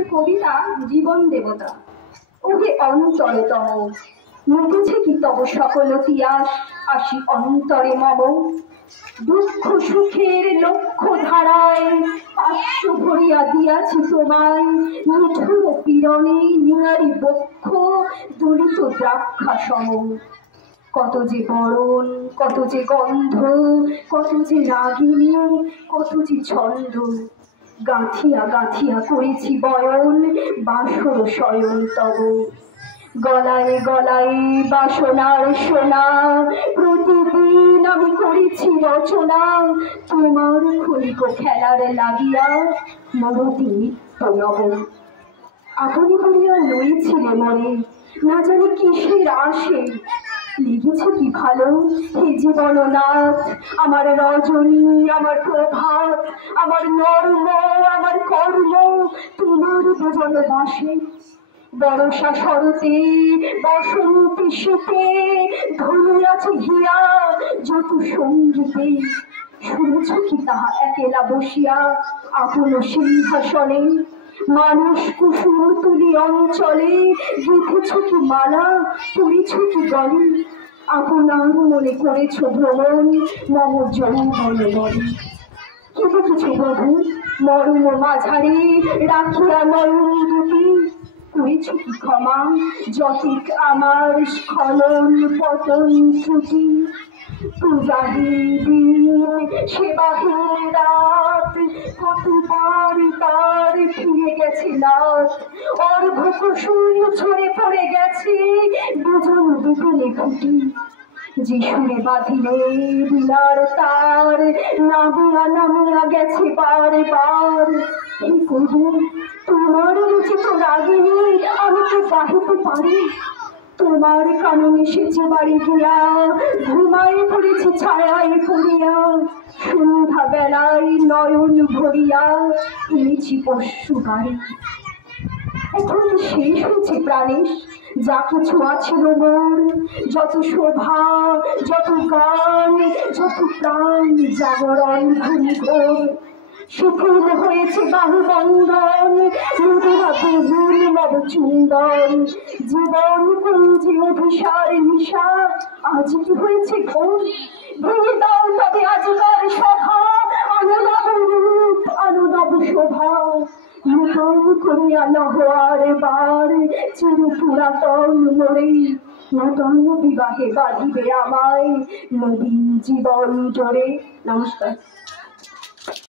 কবির কবিতা জীবন দেবতা। ওহে অন্তরতম মুখেছে কি তব সকল তিয়াস, আসি অন্তরে মম দুঃখ সুখের লক্ষ্য ধারায় পার্শ্ব ভরিয়া দিয়াছি তোমায়, নিঠুর পীড়নে নিয়ারি বক্ষ দলিত দ্রাক্ষা সম। কত যে বরণ, কত যে গন্ধ, কত যে রাগিনী, কত যে ছন্দ, গাঁথিয়া গাঁথিয়া করেছি বয়ন বাসর শয়ন তব। গলায় গলায় বাসনার সোনা, প্রতিদিন আমি করেছি রচনা, তোমার ক্ষণিক খেলার লাগিয়া মরতি নিত্য নব। আপনি করিয়া লইছিলে মনে, না জানি কিসের আসে, লেগেছে কি ভালো হে জীবননাথ, আমার রজনী, আমার প্রভাত, আমার নর্ম, আমার কর্ম তোমার দুজন বাসে। বর্ষা শরতে বসন্তে শীতে ধরিয়াছে ঘিয়া যত সঙ্গীতে, শুনেছ কি তাহা একেলা বসিয়া আপন সিংহাসনে? মানুষ কুসুম তুলি অঞ্চলে গেঁথেছ কি মালা, পড়েছ কি গলে, আপনার মনে করেছ ভ্রমণ মম যৌবন বলে। কিন্তু কিছু বধূ মর্ম মাঝারে রাখিয়া নয়ন দুটি, করেছ কি ক্ষমা যতিক আমার স্খলন পতন ত্রুটি? পূজাহীন দিন সেবাহীন রাত, কতবার তার ফিরে গেছে নাথ, অর্ঘ কুসুম ঝরে পড়ে গেছে দুজন দুজনে ফুটি। যে সুরে বাঁধিলে বিলার তার নামিয়া নামিয়া গেছে বারে বার। এই কবি তোমার রচিত রাগিনী আমি তো গাহিতে পারি, তোমার কানন এসেছে বাড়ি গিয়া, ঘুমায় পড়েছে ছায়ায় পড়িয়া, সন্ধ্যা বেলায় নয়ন ভরিয়া এনেছি পশু গাড়ি। এখন তো শেষ হয়েছে প্রাণেশ যা কিছু আছিল মোর, যত শোভা, যত গান, যত প্রাণ জাগরণ ঘুমঘোর, শিথিল হয়েছে বাহুবন্ধন, মধুরা বেগুন নবচুন্দন, জীবন কুঞ্জে অভিসার নিশা আজ কি হয়েছে ঘোর। ভেঙে দাও তবে আজকার সভা, আনুনব রূপ আনুনব শোভা, নূতন করিয়া লহর বার চির পুরাতন মোরে, নূতন বিবাহে বাঁধিবে আমায় নবীন জীবন জোরে। নমস্কার।